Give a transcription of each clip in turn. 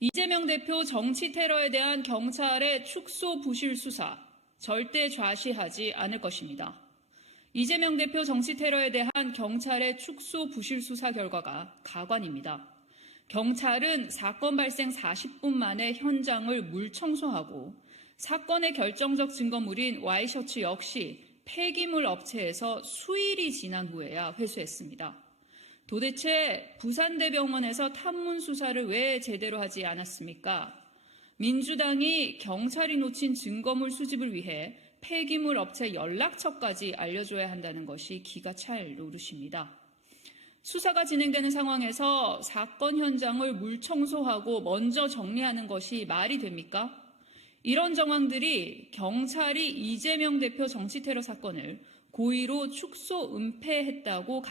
이재명 대표 정치 테러에 대한 경찰의 축소 부실 수사 절대 좌시하지 않을 것입니다. 이재명 대표 정치 테러에 대한 경찰의 축소 부실 수사 결과가 가관입니다. 경찰은 사건 발생 40분 만에 현장을 물 청소하고 사건의 결정적 증거물인 와이셔츠 역시 폐기물 업체에서 수일이 지난 후에야 회수했습니다. 도대체 부산대병원에서 탐문 수사를 왜 제대로 하지 않았습니까? 민주당이 경찰이 놓친 증거물 수집을 위해 폐기물 업체 연락처까지 알려줘야 한다는 것이 기가 찰 노릇입니다. 수사가 진행되는 상황에서 사건 현장을 물 청소하고 먼저 정리하는 것이 말이 됩니까? 이런 정황들이 경찰이 이재명 대표 정치 테러 사건을 고의로 축소 은폐했다고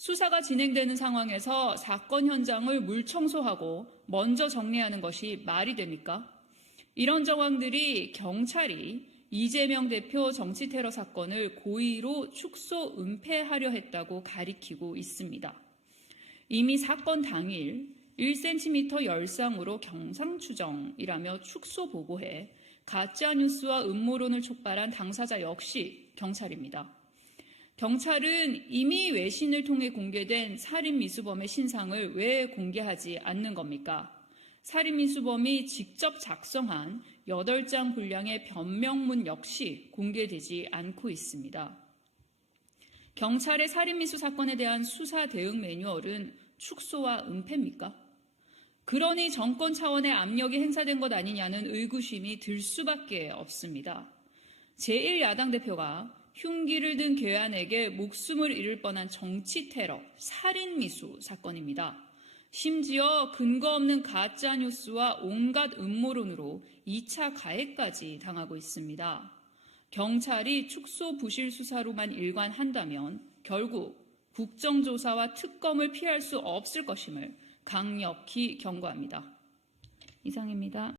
수사가 진행되는 상황에서 사건 현장을 물 청소하고 먼저 정리하는 것이 말이 됩니까? 이런 정황들이 경찰이 이재명 대표 정치 테러 사건을 고의로 축소 은폐하려 했다고 가리키고 있습니다. 이미 사건 당일 1cm 열상으로 경상추정이라며 축소 보고해 가짜뉴스와 음모론을 촉발한 당사자 역시 경찰입니다. 경찰은 이미 외신을 통해 공개된 살인미수범의 신상을 왜 공개하지 않는 겁니까? 살인미수범이 직접 작성한 8장 분량의 변명문 역시 공개되지 않고 있습니다. 경찰의 살인미수 사건에 대한 수사 대응 매뉴얼은 축소와 은폐입니까? 그러니 정권 차원의 압력이 행사된 것 아니냐는 의구심이 들 수밖에 없습니다. 제1야당 대표가 흉기를 든 괴한에게 목숨을 잃을 뻔한 정치 테러, 살인미수 사건입니다. 심지어 근거 없는 가짜뉴스와 온갖 음모론으로 2차 가해까지 당하고 있습니다. 경찰이 축소 부실 수사로만 일관한다면 결국 국정조사와 특검을 피할 수 없을 것임을 강력히 경고합니다. 이상입니다.